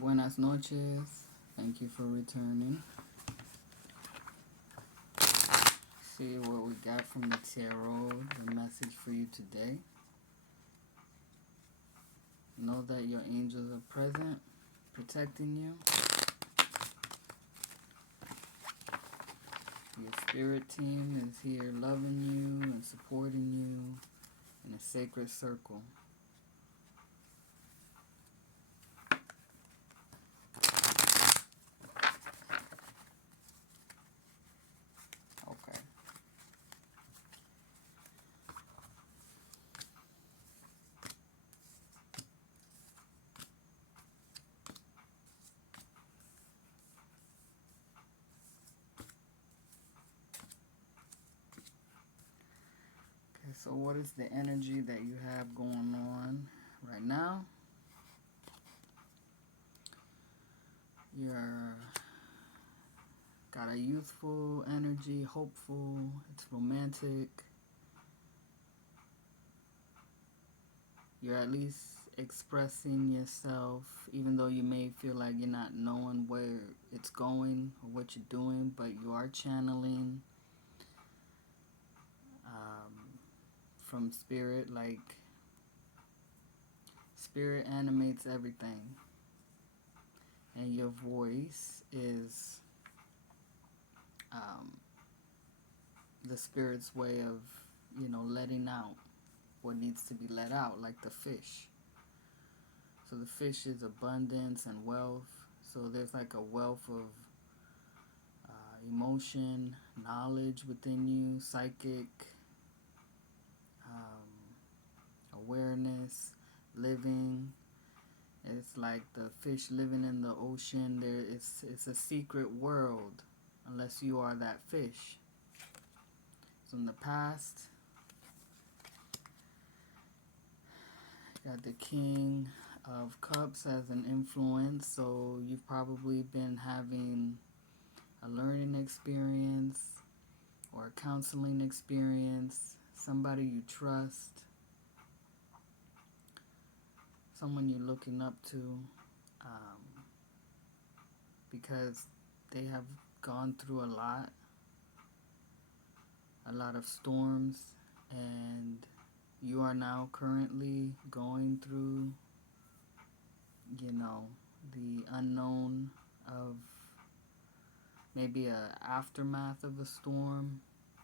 Buenas noches. Thank you for returning. See what we got from the tarot, the message for you today. Know that your angels are present, protecting you. Your spirit team is here loving you and supporting you in a sacred circle. Okay. Okay, so what is the energy that you have going on right now? You're got a youthful energy, hopeful, it's romantic. You're at least expressing yourself, even though you may feel like you're not knowing where it's going or what you're doing, but you are channeling from spirit. Like, spirit animates everything, and your voice is the spirit's way of, letting out what needs to be let out, like the fish. So the fish is abundance and wealth. So there's like a wealth of emotion, knowledge within you, psychic awareness, living. It's like the fish living in the ocean. It's a secret world unless you are that fish. So in the past, got the King of Cups as an influence. So you've probably been having a learning experience or a counseling experience, somebody you trust, someone you're looking up to, because they have gone through a lot of storms, and you are now currently going through, the unknown of maybe a aftermath of a storm,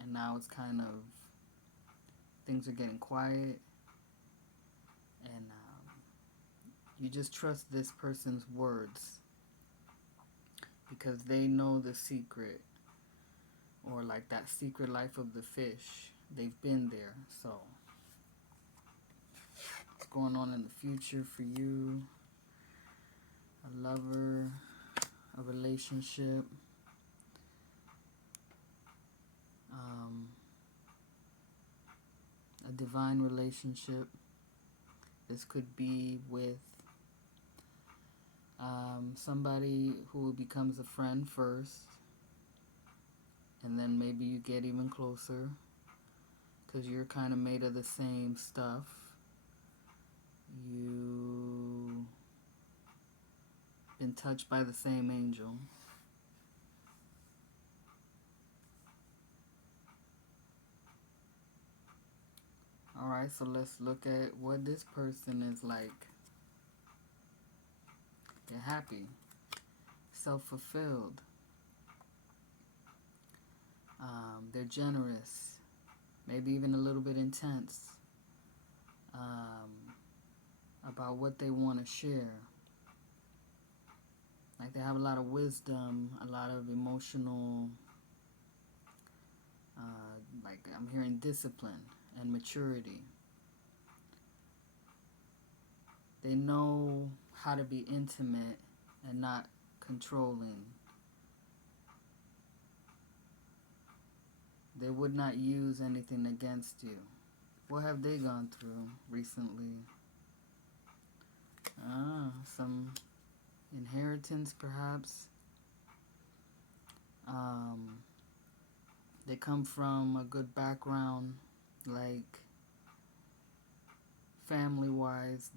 and now it's kind of, things are getting quiet, and you just trust this person's words because they know the secret, or like that secret life of the fish. They've been there. So what's going on in the future for you? A lover, a relationship, a divine relationship. This could be with somebody who becomes a friend first, and then maybe you get even closer because you're kind of made of the same stuff. You been touched by the same angel. Alright, so let's look at what this person is like. They're happy, self-fulfilled, they're generous, maybe even a little bit intense about what they want to share. Like, they have a lot of wisdom, a lot of emotional, like I'm hearing discipline and maturity. They know how to be intimate and not controlling. They would not use anything against you. What have they gone through recently? Some inheritance, perhaps. They come from a good background, like family-wise.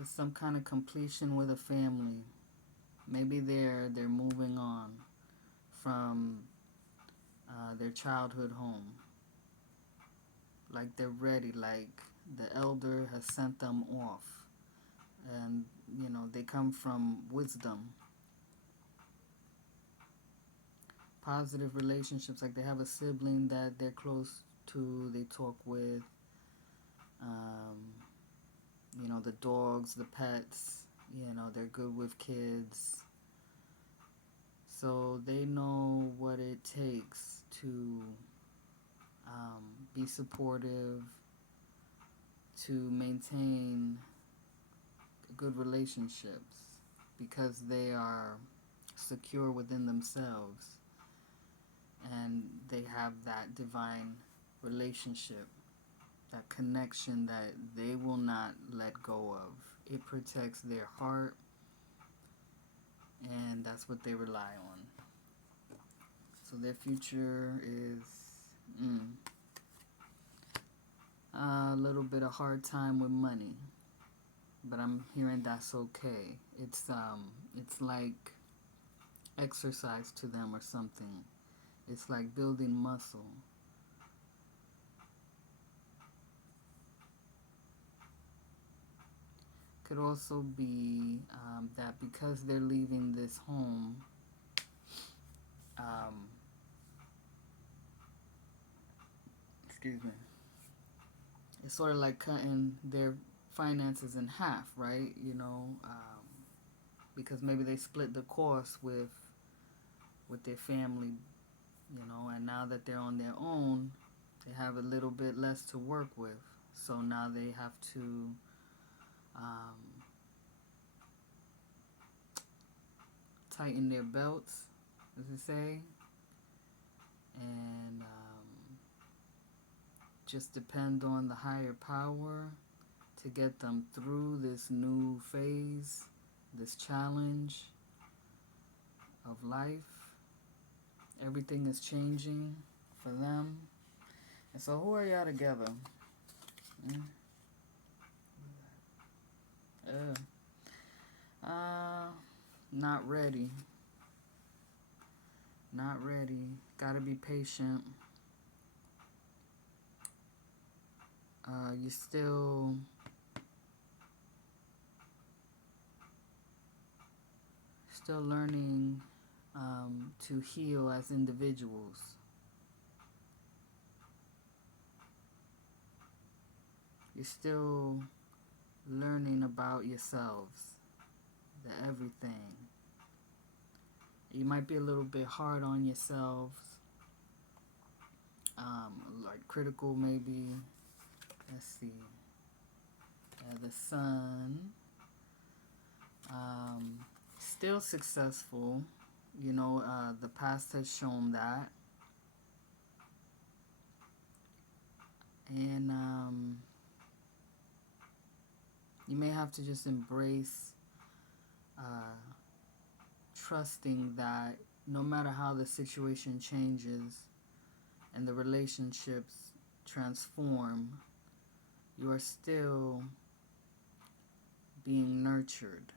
There's some kind of completion with a family. Maybe they're moving on from their childhood home. Like they're ready. Like the elder has sent them off, and they come from wisdom, positive relationships. Like they have a sibling that they're close to. They talk with. Um, the dogs, the pets. They're good with kids. So they know what it takes to be supportive, to maintain good relationships because they are secure within themselves and they have that divine relationship, that connection that they will not let go of. It protects their heart, and that's what they rely on. So their future is a little bit of hard time with money, but I'm hearing that's okay. It's like exercise to them or something. It's like building muscle. Could also be that because they're leaving this home, um, excuse me, it's sort of like cutting their finances in half, right? Because maybe they split the cost with their family, and now that they're on their own, they have a little bit less to work with. So now they have to tighten their belts, as they say, and just depend on the higher power to get them through this new phase, this challenge of life. Everything is changing for them. And so who are y'all together? Not ready. Not ready. Gotta be patient. You're still learning to heal as individuals. You're still learning about yourselves, the everything. You might be a little bit hard on yourselves, like critical maybe. Let's see. The Sun. Still successful. The past has shown that. And you may have to just embrace trusting that no matter how the situation changes and the relationships transform, you are still being nurtured,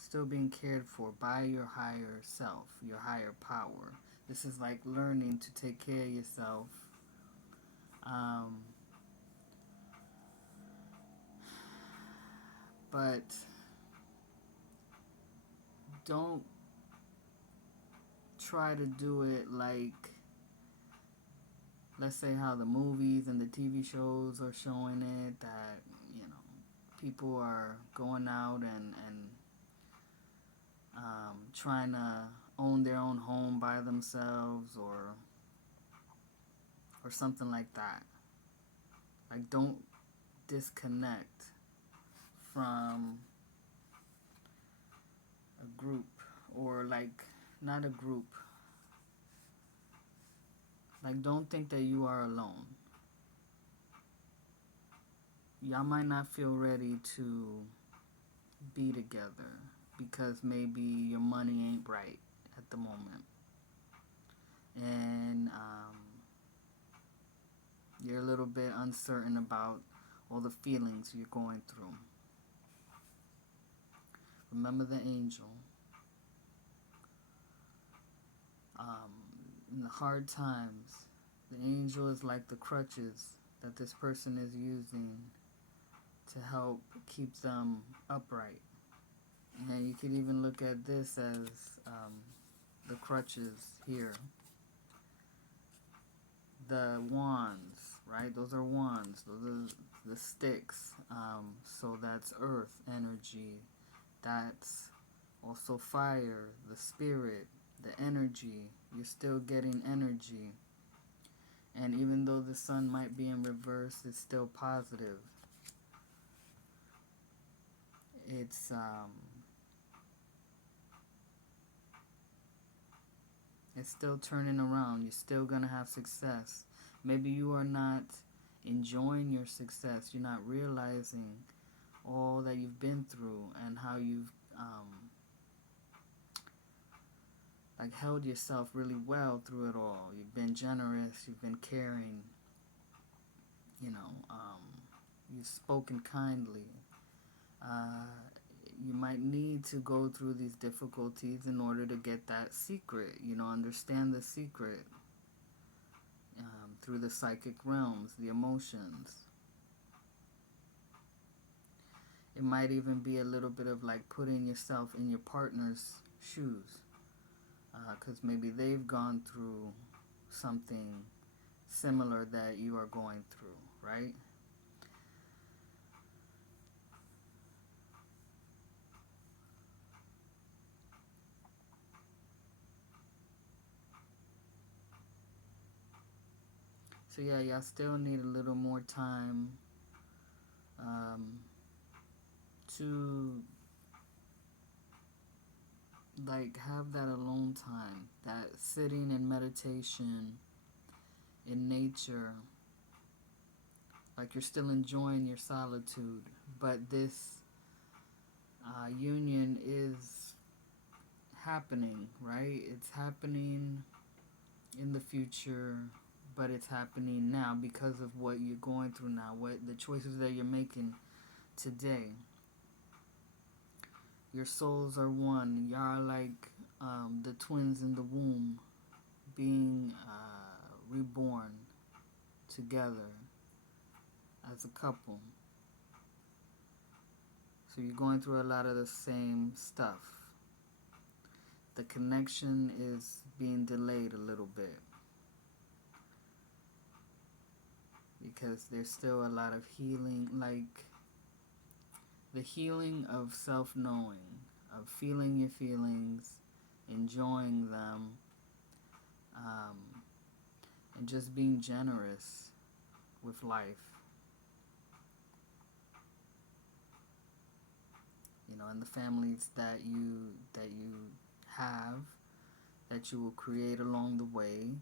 still being cared for by your higher self, your higher power. This is like learning to take care of yourself. But don't try to do it like, let's say how the movies and the TV shows are showing it, that people are going out and trying to own their own home by themselves or something like that. Like, don't disconnect from a group, or like not a group. Like, don't think that you are alone. Y'all might not feel ready to be together because maybe your money ain't right at the moment. And you're a little bit uncertain about, all the feelings you're going through. Remember the angel. In the hard times, the angel is like the crutches that this person is using to help keep them upright. And you could even look at this as the crutches here. The wands, right? Those are wands. Those are the sticks. So that's earth energy. That's also fire, the spirit, the energy. You're still getting energy. And even though the sun might be in reverse, it's still positive. It's still turning around. You're still going to have success. Maybe you are not enjoying your success. You're not realizing all that you've been through and how you've held yourself really well through it all. You've been generous. You've been caring. You've spoken kindly. You might need to go through these difficulties in order to get that secret, understand the secret through the psychic realms, the emotions. It might even be a little bit of like putting yourself in your partner's shoes, because maybe they've gone through something similar that you are going through, right? So yeah, y'all still need a little more time to have that alone time, that sitting in meditation in nature, like you're still enjoying your solitude, but this union is happening, right? It's happening in the future, but it's happening now because of what you're going through now, what the choices that you're making today. Your souls are one. Y'all are like the twins in the womb being reborn together as a couple. So you're going through a lot of the same stuff. The connection is being delayed a little bit because there's still a lot of healing, like the healing of self-knowing, of feeling your feelings, enjoying them, and just being generous with life. And the families that you have, that you will create along the way,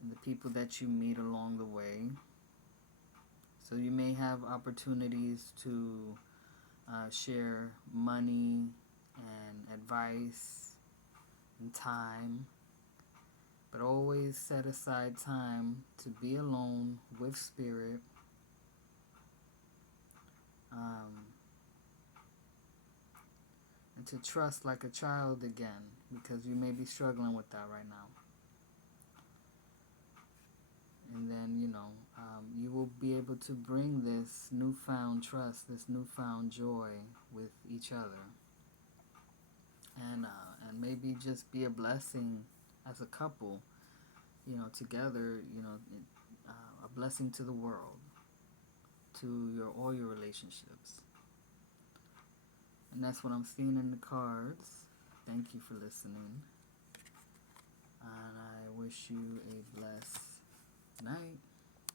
and the people that you meet along the way. So you may have opportunities to share money and advice and time, but always set aside time to be alone with spirit, and to trust like a child again, because you may be struggling with that right now. And then, you will be able to bring this newfound trust, this newfound joy with each other. And maybe just be a blessing as a couple, together, a blessing to the world, to all your relationships. And that's what I'm seeing in the cards. Thank you for listening. And I wish you a blessed night.